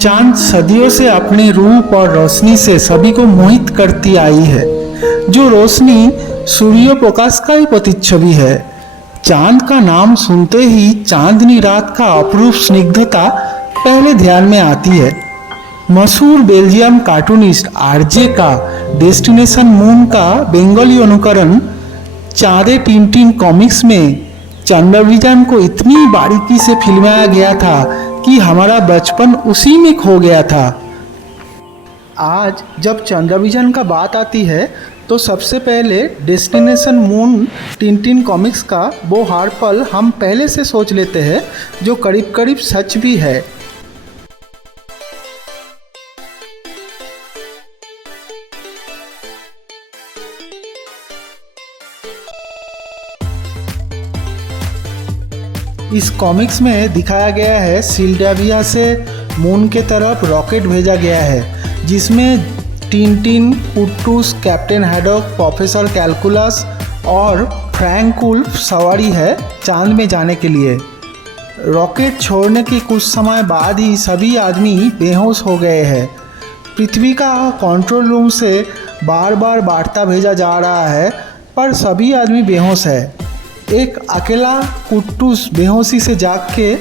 चांद सदियों से अपने रूप और रोशनी से सभी को मोहित करती आई है। जो रोशनी सूर्य प्रकाश का ही प्रतिच्छवि है। चांद का नाम सुनते ही चांदनी रात का अपूर्व स्निग्धता पहले ध्यान में आती है। मशहूर बेल्जियम कार्टूनिस्ट आरजे का डेस्टिनेशन मून का बंगाली अनुकरण चाँदे टिनटिन कॉमिक्स में चंद्रविजन को इतनी बारीकी से फिल्माया गया था कि हमारा बचपन उसी में खो गया था। आज जब चंद्रविजन का बात आती है तो सबसे पहले डेस्टिनेशन मून टिनटिन कॉमिक्स का वो हर पल हम पहले से सोच लेते हैं, जो करीब करीब सच भी है। इस कॉमिक्स में दिखाया गया है सिल्डाविया से मून के तरफ रॉकेट भेजा गया है, जिसमें टिनटिन, पुट्टूस, कैप्टन हैडॉक, प्रोफेसर कैलकुलस और फ्रैंक वुल्फ सवारी है चांद में जाने के लिए। रॉकेट छोड़ने के कुछ समय बाद ही सभी आदमी बेहोश हो गए हैं। पृथ्वी का कंट्रोल रूम से बार बार वार्ता भेजा जा रहा है, पर सभी आदमी बेहोश है। एक अकेला कुट्टूस बेहोशी से जाग के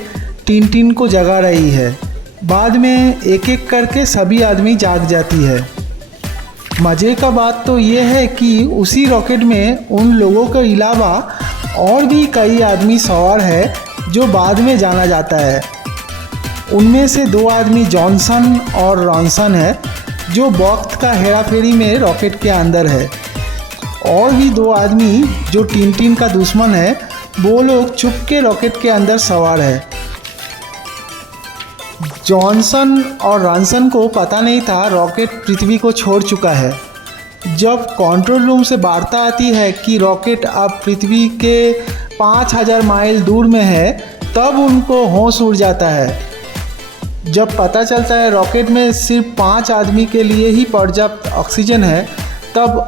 टिनटिन को जगा रही है। बाद में एक एक करके सभी आदमी जाग जाती है। मज़े का बात तो ये है कि उसी रॉकेट में उन लोगों के अलावा और भी कई आदमी सवार है जो बाद में जाना जाता है। उनमें से 2 आदमी जॉनसन और रॉनसन है, जो वक्त का हेराफेरी में रॉकेट के अंदर है। और भी 2 आदमी जो टिनटिन का दुश्मन है, वो लोग चुप के रॉकेट के अंदर सवार है। जॉनसन और रॉनसन को पता नहीं था रॉकेट पृथ्वी को छोड़ चुका है। जब कंट्रोल रूम से वार्ता आती है कि रॉकेट अब पृथ्वी के 5000 माइल दूर में है, तब उनको होश उड़ जाता है। जब पता चलता है रॉकेट में सिर्फ 5 आदमी के लिए ही पर्याप्त ऑक्सीजन है, तब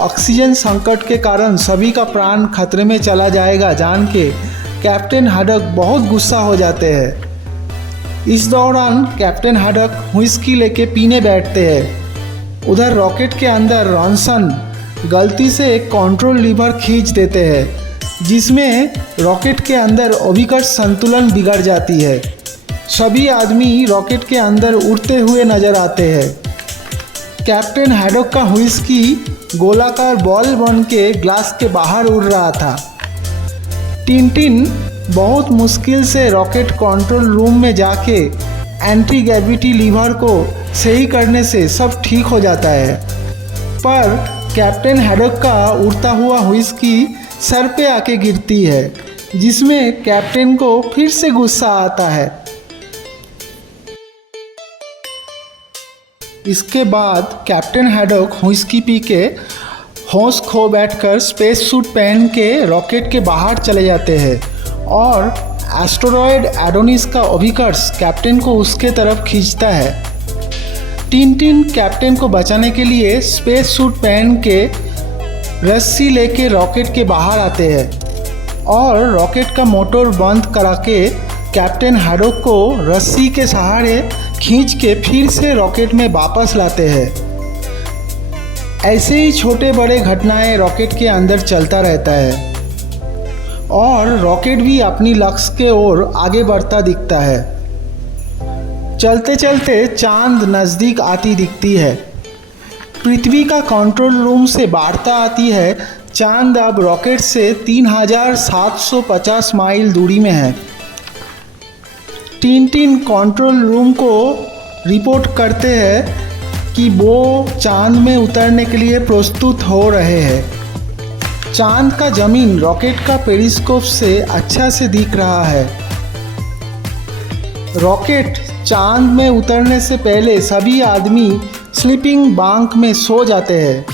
ऑक्सीजन संकट के कारण सभी का प्राण खतरे में चला जाएगा जान के कैप्टन हैडॉक बहुत गुस्सा हो जाते हैं। इस दौरान कैप्टन हैडॉक व्हिस्की लेके पीने बैठते हैं। उधर रॉकेट के अंदर रॉनसन गलती से एक कंट्रोल लीवर खींच देते हैं, जिसमें रॉकेट के अंदर अभिकर्ष संतुलन बिगड़ जाती है। सभी आदमी रॉकेट के अंदर उड़ते हुए नजर आते हैं। कैप्टन हैडॉक का व्हिस्की गोलाकार बॉल बन के ग्लास के बाहर उड़ रहा था। टिनटिन बहुत मुश्किल से रॉकेट कंट्रोल रूम में जाके एंटी ग्रेविटी लीवर को सही करने से सब ठीक हो जाता है, पर कैप्टन हैडॉक का उड़ता हुआ व्हिस्की सर पे आके गिरती है, जिसमें कैप्टन को फिर से गुस्सा आता है। इसके बाद कैप्टन हैडॉक व्हिस्की पी के होश खो बैठकर स्पेस सूट पहन के रॉकेट के बाहर चले जाते हैं और एस्टेरॉयड एडोनिस का अभिकर्ष कैप्टन को उसके तरफ खींचता है। टिनटिन कैप्टन को बचाने के लिए स्पेस सूट पहन के रस्सी लेके रॉकेट के बाहर आते हैं और रॉकेट का मोटर बंद करा के कैप्टन हैडॉक को रस्सी के सहारे खींच के फिर से रॉकेट में वापस लाते हैं। ऐसे ही छोटे बड़े घटनाएं रॉकेट के अंदर चलता रहता है और रॉकेट भी अपनी लक्ष्य के ओर आगे बढ़ता दिखता है। चलते चलते चांद नज़दीक आती दिखती है। पृथ्वी का कंट्रोल रूम से वार्ता आती है चांद अब रॉकेट से 3750 माइल दूरी में है। टिनटिन कंट्रोल रूम को रिपोर्ट करते हैं कि वो चांद में उतरने के लिए प्रस्तुत हो रहे हैं। चांद का जमीन रॉकेट का पेरिस्कोप से अच्छा से दिख रहा है। रॉकेट चांद में उतरने से पहले सभी आदमी स्लीपिंग बंक में सो जाते हैं।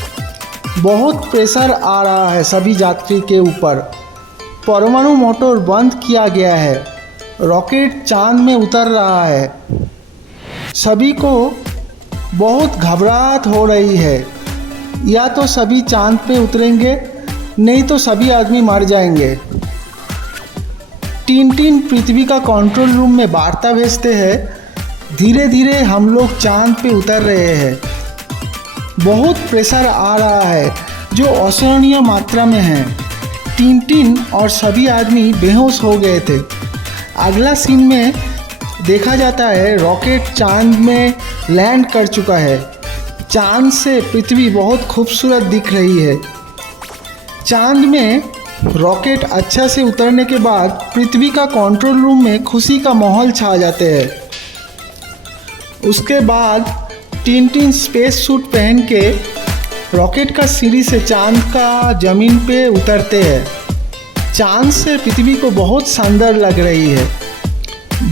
बहुत प्रेशर आ रहा है सभी यात्री के ऊपर। परमाणु मोटर बंद किया गया है। रॉकेट चांद में उतर रहा है। सभी को बहुत घबराहट हो रही है। या तो सभी चांद पे उतरेंगे, नहीं तो सभी आदमी मर जाएंगे। टिनटिन पृथ्वी का कंट्रोल रूम में वार्ता भेजते हैं धीरे धीरे हम लोग चांद पे उतर रहे हैं। बहुत प्रेशर आ रहा है जो असहनीय मात्रा में है। टिनटिन और सभी आदमी बेहोश हो गए थे। अगला सीन में देखा जाता है रॉकेट चांद में लैंड कर चुका है। चांद से पृथ्वी बहुत खूबसूरत दिख रही है। चांद में रॉकेट अच्छा से उतरने के बाद पृथ्वी का कंट्रोल रूम में खुशी का माहौल छा जाते हैं। उसके बाद टिनटिन स्पेस सूट पहन के रॉकेट का सीढ़ी से चांद का ज़मीन पे उतरते हैं। चांद से पृथ्वी को बहुत शानदार लग रही है।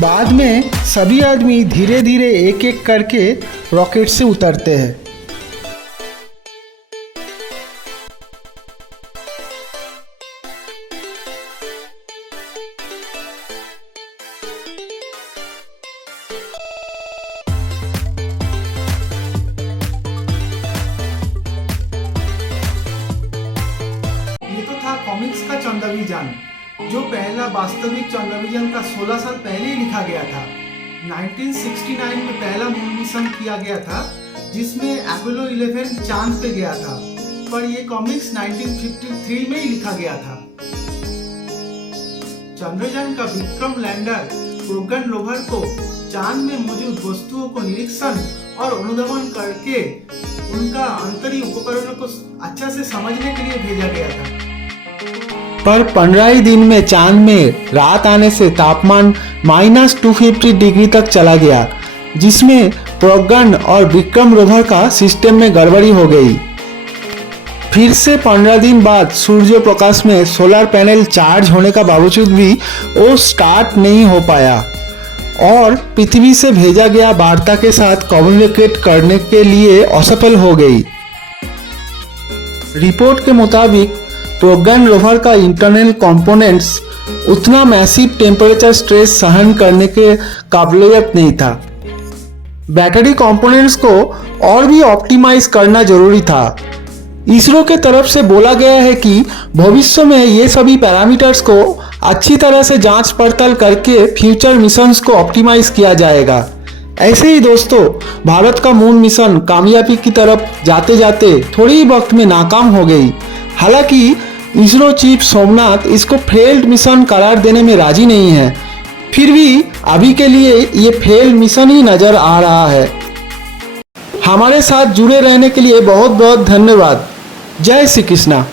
बाद में सभी आदमी धीरे धीरे एक एक करके रॉकेट से उतरते हैं। कॉमिक्स का चंद्रविजन, जो पहला वास्तविक चंद्रविजन का 16 साल पहले ही लिखा गया था। 1969 में पहला मून मिशन किया गया था जिसमें अपोलो 11 चांद पे गया था, पर यह कॉमिक्स 1953 में ही लिखा गया था। चंद्रयान का विक्रम लैंडर प्रोगन रोवर को चांद में मौजूद वस्तुओं को निरीक्षण और अनुधावन करके उनका अंतरिक्ष उपकरणों को अच्छा से समझने के लिए भेजा गया था। पर 15 ही दिन में चांद में रात आने से तापमान -250 डिग्री तक चला गया, जिसमें प्रज्ञान और विक्रम रोवर का सिस्टम में गड़बड़ी हो गई। फिर से 15 दिन बाद सूर्य प्रकाश में सोलर पैनल चार्ज होने का बावजूद भी वो स्टार्ट नहीं हो पाया और पृथ्वी से भेजा गया वार्ता के साथ कम्युनिकेट करने के लिए असफल हो गई। रिपोर्ट के मुताबिक प्रज्ञान रोवर का इंटरनल कंपोनेंट्स उतना मैसिव टेम्परेचर स्ट्रेस सहन करने के काबिलियत नहीं था। बैटरी कंपोनेंट्स को और भी ऑप्टिमाइज करना जरूरी था। इसरो के तरफ से बोला गया है कि भविष्य में ये सभी पैरामीटर्स को अच्छी तरह से जांच पड़ताल करके फ्यूचर मिशंस को ऑप्टिमाइज किया जाएगा। ऐसे ही दोस्तों, भारत का मून मिशन कामयाबी की तरफ जाते जाते थोड़ी ही वक्त में नाकाम हो गई। हालांकि इसरो चीफ सोमनाथ इसको फेल्ड मिशन करार देने में राजी नहीं है, फिर भी अभी के लिए ये फेल्ड मिशन ही नजर आ रहा है। हमारे साथ जुड़े रहने के लिए बहुत बहुत धन्यवाद। जय श्री कृष्णा।